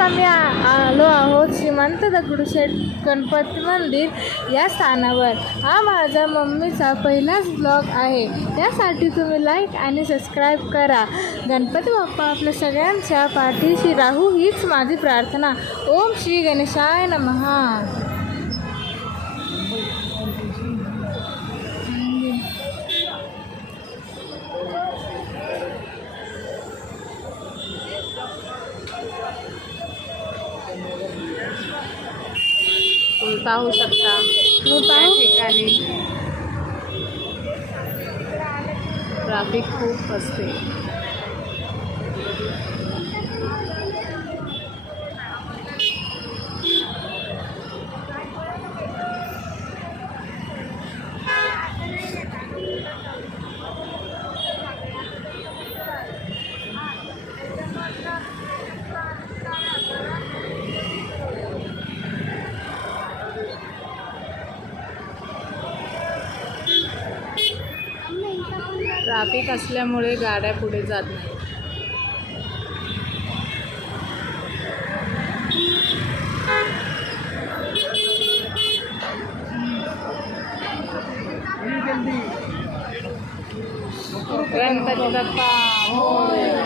आम्ही आलो आहोत श्रीमंत दगडूशेठ गणपती मंदिर या स्थानावर. हा माझा मम्मीचा पहिलाच ब्लॉग आहे, त्यासाठी तुम्ही लाईक आणि सबस्क्राईब करा. गणपती बाप्पा आपल्या सगळ्यांच्या पाठीशी राहू हीच माझी प्रार्थना. ओम श्री गणेशाय नमः. तुम्ही पाहू शकता या ठिकाणी ट्रॅफिक खूप असते. ट्रॅफिक असल्यामुळे गाड्या पुढे जात नाही. गणपती बाप्पा मोरया.